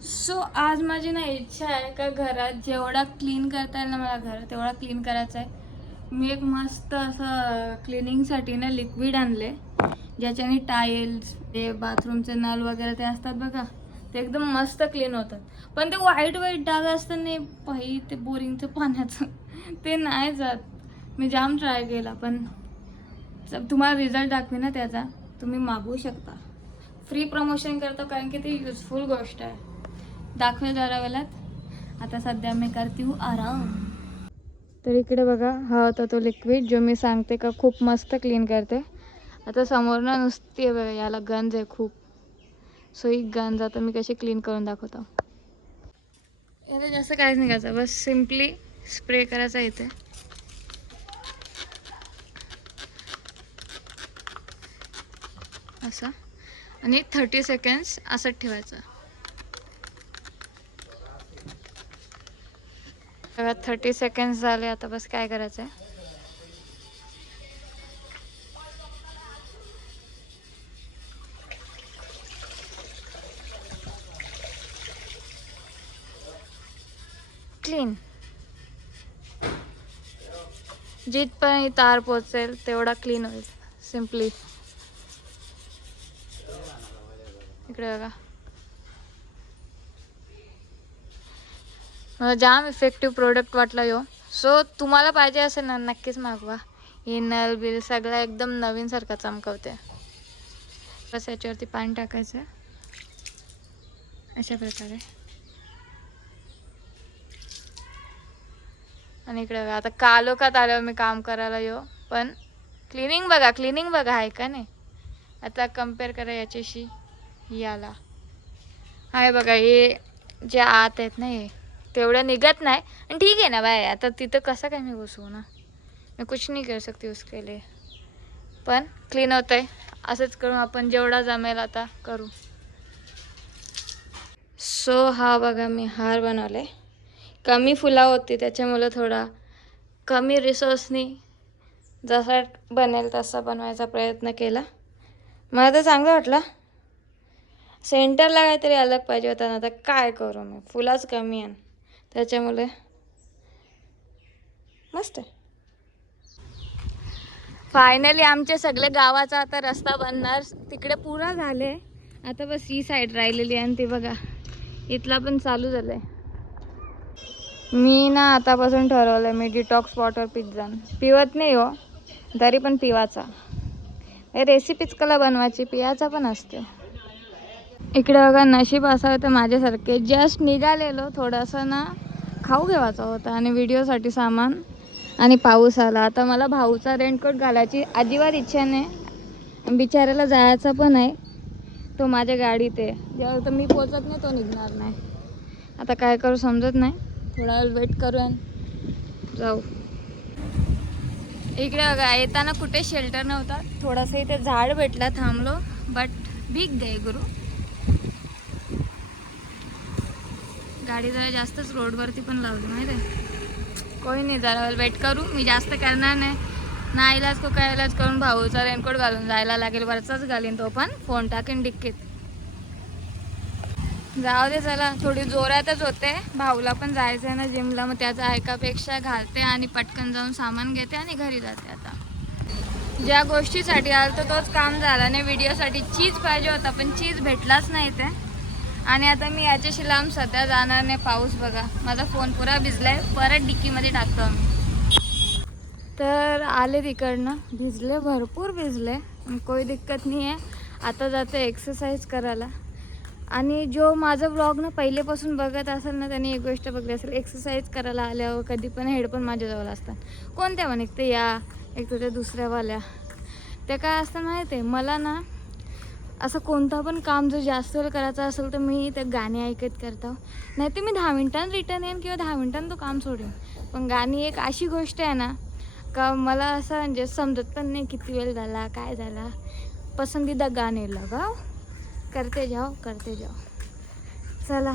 So आज माझी ना इच्छा आहे का घरात जेवढा क्लीन करता येईल ना मला घर तेवढा क्लीन करायचा आहे. मी एक मस्त असं क्लिनिंगसाठी ना लिक्विड आणले. ज्याच्याने टाईल्स ते बाथरूमचे नल वगैरे ते असतात बघा ते एकदम मस्त क्लीन होतात. पण ते व्हाईट व्हाईट डाग असतात नाही पाही ते बोरिंगचं पाण्याचं. ते नाही जात. मी जाम ट्राय केला पण तुम्हाला रिझल्ट दाखवे ना त्याचा तुम्ही मागवू शकता. फ्री प्रमोशन करतो कारण की ती युजफुल गोष्ट आहे. दाखवेल जरा वेळात आता सध्या मी करते हूँ आराम. तर इकडे बघा हा होता तो लिक्विड जो मी सांगते का खूप मस्त क्लीन करते. आता समोर ना नुसती आहे बघा याला गंज आहे खूप. सो ही गंज आता मी कशी क्लीन करून दाखवतो. याला जास्त काहीच नाही करायचं बस सिम्पली स्प्रे करायचा इथे. असं. आणि थर्टी सेकंड्स असंच ठेवायचं. बघा थर्टी सेकंड झाले आता बस काय करायचं आहे क्लीन जिथपर्यंत तार पोचेल तेवढा क्लीन होईल सिम्पली इकडे बघा. मला जाम इफेक्टिव्ह प्रोडक्ट वाटला यो. सो तुम्हाला पाहिजे असेल ना नक्कीच मागवा. हे नल बिल सगळं एकदम नवीनसारखं चमकवते बस याच्यावरती पाणी टाकायचं. अशा प्रकारे. आणि इकडे आता कालोखात आल्यावर मी काम करायला येऊ पण क्लिनिंग बघा क्लिनिंग बघा आहे का नाही? आता कंपेअर करा याच्याशी. याला. आहे बघा हे जे आत आहेत ना हे. तेवढं निघत नाही. आणि ठीक आहे ना बाय आता तिथं कसं काय मी घुसू ना? मी कुछ नाही करू सकते उसके लिए पण क्लीन होतं आहे असंच करून आपण जेवढा जमेल आता करू. सो हा बघा मी हार बनवले. कमी फुला होती त्याच्यामुळं थोडा कमी रिसोर्सनी जसा बनेल तसा बनवायचा प्रयत्न केला. मला तर चांगलं वाटलं. सेंटरला काहीतरी अलग पाहिजे होता ना आता काय करू मी? फुलाच कमी आहे. त्याच्यामुळे मस्त आहे. फायनली आमचे सगळे गावाचा आता रस्ता बनणार. तिकडे पुरा झाले. आता बस ही साईड राहिलेली आहे आणि ती बघा इथला पण चालू झालंय. मी ना आतापासून ठरवलं मी डिटॉक्स वॉटर पिझ्झा पिवत नाही हो तरी पण पिवाचा. रेसिपीच कला बनवायची पियाचा पण असते इकडे बघा नशीब असं होतं माझ्यासारखे. जस्ट निघालेलो थोडंसं ना खाऊ घेवायचा होता आणि व्हिडिओसाठी सामान आणि पाऊस आला. आता मला भाऊचा रेनकोट घालायची अजिबात इच्छा नाही. बिचाऱ्याला जायचं पण आहे. तो माझ्या गाडीत आहे. जेव्हा तर मी पोचत नाही तो निघणार नाही. आता काय करू समजत नाही. थोडा वेळ वेट करू आणि जाऊ. इकडे बघा येताना कुठे शेल्टर नव्हता. थोडंसं इथे झाड भेटला थांबलो. बट भीक गए गुरु. गाडी जरा जास्तच रोडवरती पण लावली माहिती आहे? कोणी नाही जरा वेट करू. मी जास्त करणार नाही. ना इलाज को काय इलाज करून भाऊचा रेनकोट घालून जायला लागेल वरचाच घालीन तो पण. फोन टाकेन डिक्कीत. जाऊ दे चला थोडी जोरातच होते. भाऊला पण जायचं आहे ना जिमला मग त्याचा ऐकापेक्षा घालते आणि पटकन जाऊन सामान घेते आणि घरी जाते आता. ज्या गोष्टीसाठी आलं तर तोच काम झाला नाही. व्हिडिओसाठी चीज पाहिजे होता पण चीज भेटलाच नाही ते आणि आता मी याच्याशी लांब सध्या जाणार नाही पाऊस बघा. माझा फोन पुरा भिजलाय. परत डिक्कीमध्ये टाकतो आम्ही. तर आले तिकडनं. भिजले भरपूर भिजले. कोई दिक्कत नाही आहे आता जाते एक्सरसाइज करायला. आणि जो माझा ब्लॉग ना पहिलेपासून बघत असेल ना त्यांनी एक गोष्ट बघली असेल एक्सरसाइज करायला आल्यावर कधी पण हेडफोन माझ्याजवळ असतात. कोणत्या पण एक ते या एक तर त्या दुसऱ्यावाल्या. ते काय असतं माहिती आहे मला ना असं कोणतं पण काम जर जास्त वेळ करायचं असेल तर मी ते गाणे ऐकत करतो. नाही तर मी दहा मिनिटांनी रिटर्न येईन किंवा दहा मिनिटांनी तो काम सोडेन. पण गाणी एक अशी गोष्ट आहे ना का मला असं म्हणजे समजत पण नाही किती वेळ झाला काय झाला. पसंतीदा गाणे लगाव करते जाओ करते जाओ चला.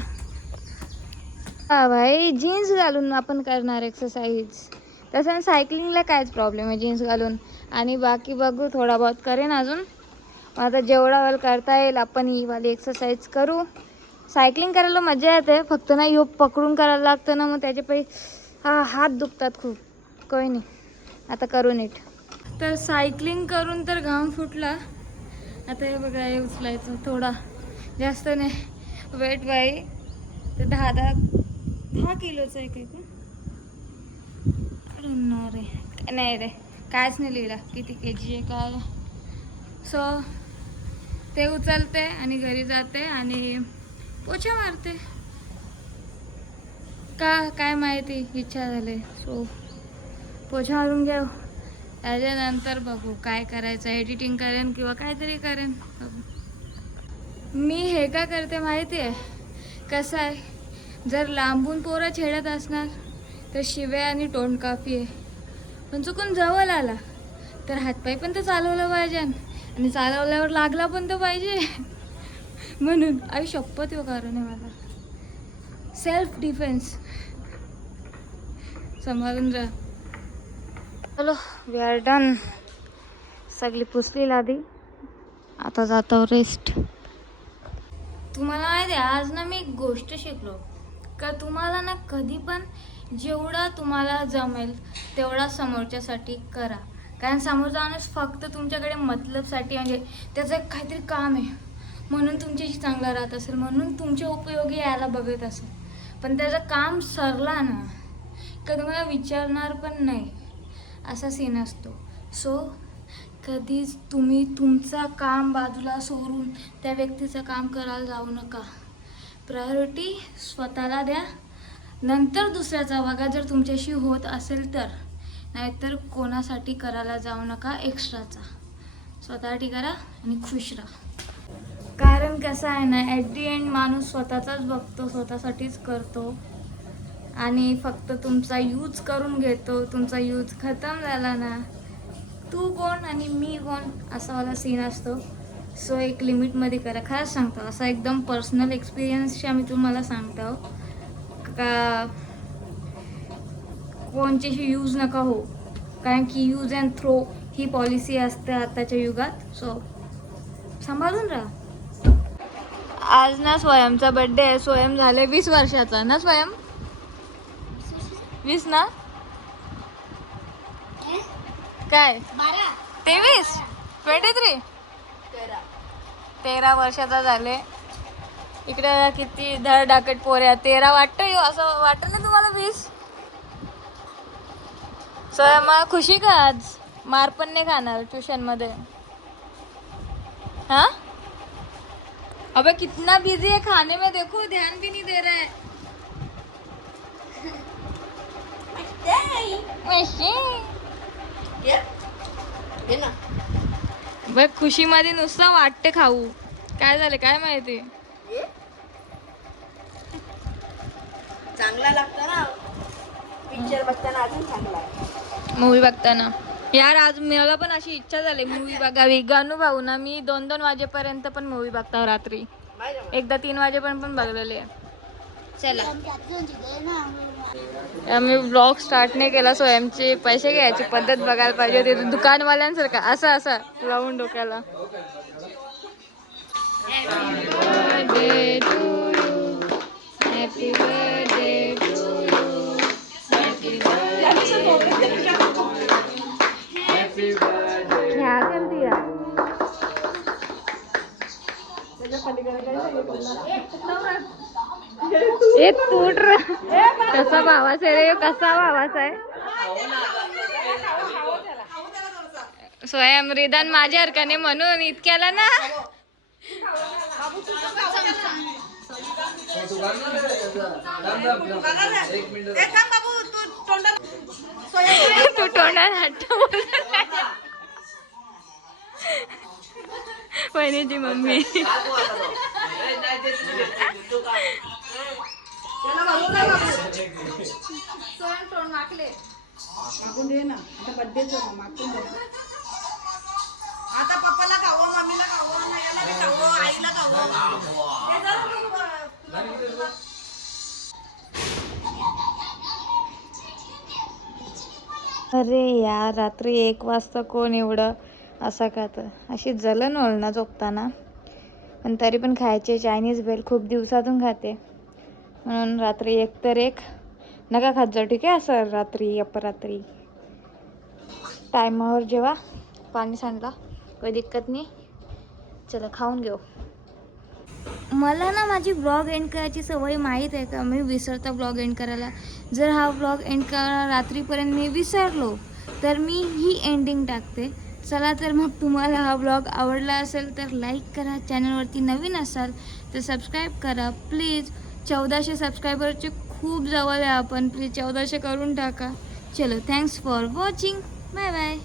हा भाई जीन्स घालून आपण करणार एक्सरसाइज तसं सायकलिंगला कायच प्रॉब्लेम आहे जीन्स घालून. आणि बाकी बघू थोडा बहुत करेन अजून. आता जेवढा वेळ करता येईल आपण ही वाली एक्सरसाइज करू. सायकलिंग करायला मजा येते फक्त ना यो पकडून करायला लागतं ना मग त्याचे पै हा हात दुखतात खूप. काही नाही. आता करू नीट. तर सायकलिंग करून तर घाम फुटला. आता हे बघा हे उचलायचं थोडा. जास्त नाही. Weight by. ते दहा दहा दहा किलोचं आहे काय का ना रे नाही रे कायच नाही लिहिला. किती के जी आहे काय सो ते उचलते आणि घरी जाते आणि पोछा मारते. का काय माहिती इच्छा झाली. सो पोछा मारून घेऊ त्याच्यानंतर बघू काय करायचं एडिटिंग करेन किंवा काहीतरी करेन. बघू मी हे का करते माहिती आहे? कसं आहे? जर लांबून पोरं छेडत असणार तर शिवे आणि तोंडकाफी आहे. पण चुकून जवळ आला. तर हातपाय पण तर चालवलं पाहिजे. आणि चालवल्यावर लागला पण तर पाहिजे. म्हणून आई शपथ येऊ कारण आहे मला सेल्फ डिफेन्स सांभाळून राहा हॅलो वी आर डन सगळी पुसली लादी आता जातो रेस्ट तुम्हाला माहिती आहे आज ना मी एक गोष्ट शिकलो. का तुम्हाला ना कधी पण जेवढा तुम्हाला जमेल तेवढा समोरच्यासाठी करा. कारण समोरचा माणूस फक्त तुमच्याकडे मतलबसाठी म्हणजे त्याचं काहीतरी काम आहे. म्हणून तुमच्याशी चांगला राहत असेल म्हणून तुमच्या उपयोगी यायला बघत असेल. पण त्याचं काम सरला ना का तुम्हाला विचारणार पण नाही. असा सीन असतो. सो कधीच तुम्ही तुमचं काम बाजूला सोडून त्या व्यक्तीचं काम करायला जाऊ नका. प्रायोरिटी स्वतःला द्या. नंतर दुसऱ्याचा बघा जर तुमच्याशी होत असेल तर. नाहीतर कोणासाठी करायला जाऊ नका एक्स्ट्राचा. स्वतःसाठी करा आणि खुश राहा. कारण कसं आहे ना ॲट दी एंड माणूस स्वतःचाच बघतो स्वतःसाठीच करतो. आणि फक्त तुमचा यूज करून घेतो तुमचा यूज खतम झाला ना तू कोण आणि मी कोण असा वाला सीन असतो. सो एक लिमिटमध्ये करा. खरंच सांगतो असा एकदम पर्सनल एक्सपिरियन्सशी आम्ही तुम्हाला सांगतो. का कोणच्याशी यूज नका हो. कारण की यूज अँड थ्रो ही पॉलिसी असते आताच्या युगात. सो सांभाळून राहा. आज ना स्वयंचा बर्थडे आहे. स्वयं झाले वीस वर्षाचा. ना स्वयं? वीस ना? काय? तेवीस? ट्वेंटी थ्री तेरा वर्षाचा झाले. इकडे किती धड डाकट पोऱ्या तेरा वाटतं यो असं वाटत ना तुम्हाला वीस? सर मग खुशी का आज? मार पण नाही खाणार ट्युशनमध्ये हाँ? अबे कितना बिजी है खाने में देखो ध्यान भी नहीं दे रहा है. बघ खुशीमध्ये नुसतं वाटते खाऊ. काय झालं काय माहिती? चांगला लागतो ना. पिक्चर बघताना अजून चांगला मूवी बघताना. यार आज मला पण अशी इच्छा झाली मूवी बघावी. गाणू भाऊ ना मी दोन दोन वाजेपर्यंत पण मूवी बघता रात्री. एकदा तीन वाजेपर्यंत पण बघलेली आहे. चला. आम्ही ब्लॉग स्टार्ट नाही केला स्वयंचे पैसे घ्यायची पद्धत बघायला पाहिजे होती. दुकानवाल्यांसारखं असं असं लावून डोक्याला. हॅपी बर्थडे ए तूट र कसा भावाचा आहे रे? कसा भावाचा आहे? स्वयं रिदान माझ्या हरकाने म्हणून इतक्याला ना? तू तोंडात हट्ट वहिनीची मम्मी. मागून दे ना आता बर्थडेच मागून दे आता पप्पाला खावं मम्मीला खावं नयाला बी खावं आईला खावं अरे यार रात्री एक वाजता कोण एवढं असा का तर? अशी जलन होईल ना झोपताना. पण तरी पण खायचे. चायनीज भेल खूप दिवसातून खाते. म्हणून रात्री एक तर एक. नका खात जाऊ ठीक आहे? असं रात्री अपरात्री. टायमावर जेव्हा पाणी सांडला. काही दिक्कत नाही. चला खाऊन घेऊ. मला ना माझी ब्लॉग एंड करायची सवय माहीत आहे का? मी विसरता ब्लॉग एंड करायला. जर हा ब्लॉग एंड करा रात्रीपर्यंत मी विसरलो तर मी ही एंडिंग टाकते. चला तर मग तुम्हाला हा ब्लॉग आवडला असेल तर लाईक करा. चॅनलवरती नवीन असाल तर सबस्क्राईब करा. प्लीज चौदाशे सबस्क्रायबरचे खूप जवळ आहे आपण. प्लीज चौदाशे करून टाका. चलो thanks for watching bye bye